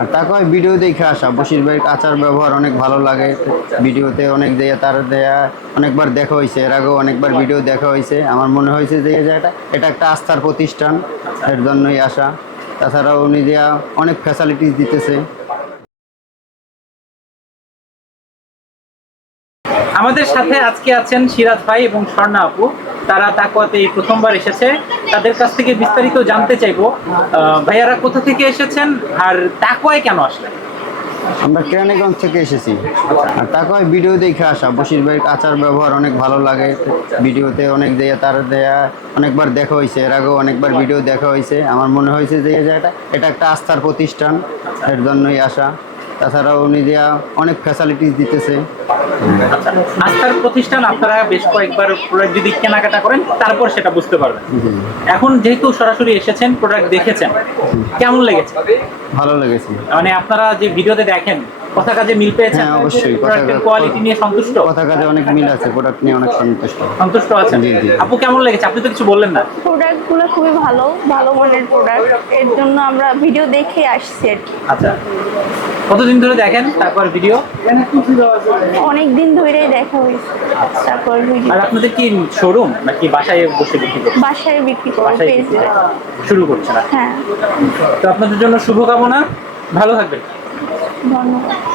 আর তাকে ভিডিও দেখে আসা। বসির ভাইয়ের আচার ব্যবহার অনেক ভালো লাগে। ভিডিওতে অনেক দেয়া, তার দেয়া অনেকবার দেখা হয়েছে। এর আগেও অনেকবার ভিডিও দেখা হয়েছে। আমার মনে হয়েছে যে এটা এটা একটা আস্থার প্রতিষ্ঠান, এর জন্যই আসা। তাছাড়াও উনি দেয়া অনেক ফ্যাসিলিটিস দিতেছে। আমাদের সাথে আজকে আছেন সিরাজ ভাই এবং স্বর্ণা আপু। তারা তাকুয়াতে এই প্রথমবার এসেছে। তাদের কাছ থেকে বিস্তারিত জানতে চাইব। ভাইয়ারা কোথা থেকে এসেছেন আর তাকুয়ায় কেন আসলেন আমরা কেরানীগঞ্জ থেকে এসেছি। আর তাকে ভিডিও দেখে আসা। বসির ভাইয়ের আচার ব্যবহার অনেক ভালো লাগে। ভিডিওতে অনেক দেয়া, তার দেয়া অনেকবার দেখা হয়েছে। এর আগেও অনেকবার ভিডিও দেখা হয়েছে। আমার মনে হয়েছে যে জায়গাটা, এটা একটা আস্থার প্রতিষ্ঠান। এর জন্যই আসা। তাছাড়াও উনি দেয়া অনেক ফ্যাসিলিটিস দিতেছে। আচ্ছা আস্থার প্রতিষ্ঠান আপনারা বেশ কয়েকবার প্রোডাক্ট যদি কেনাকাটা করেন তারপর সেটা বুঝতে পারবেন। এখন যেহেতু সরাসরি এসেছেন প্রোডাক্ট দেখেছেন কেমন লেগেছে? ভালো লেগেছে। মানে আপনারা যে ভিডিওতে দেখেন কথা কাজে মিল পেয়েছেন? হ্যাঁ, অবশ্যই। প্রোডাক্টের কোয়ালিটি নিয়ে সন্তুষ্ট? কথা কাজে অনেক মিল আছে প্রোডাক্ট নিয়ে অনেক সন্তুষ্ট। সন্তুষ্ট আছেন। আপু কেমন লেগেছে? আপনি তো কিছু বললেন না। প্রোডাক্টগুলো খুবই ভালো ভালো মানের প্রোডাক্টের জন্য আমরা ভিডিও দেখে আসছি আর কি। আচ্ছা। কতদিন ধরে দেখেন তারপর ভিডিও অনেক দিন ধরেই দেখা হয়েছে। তারপর ভিডিও আর আপনাদের কি শোরুম নাকি বাসায় বসে বিক্রি করছেন? বাসায় বিক্রি করেন? শুরু করছেন হ্যাঁ। তো আপনাদের জন্য শুভকামনা। ভালো থাকবেন। ধন্যবাদ।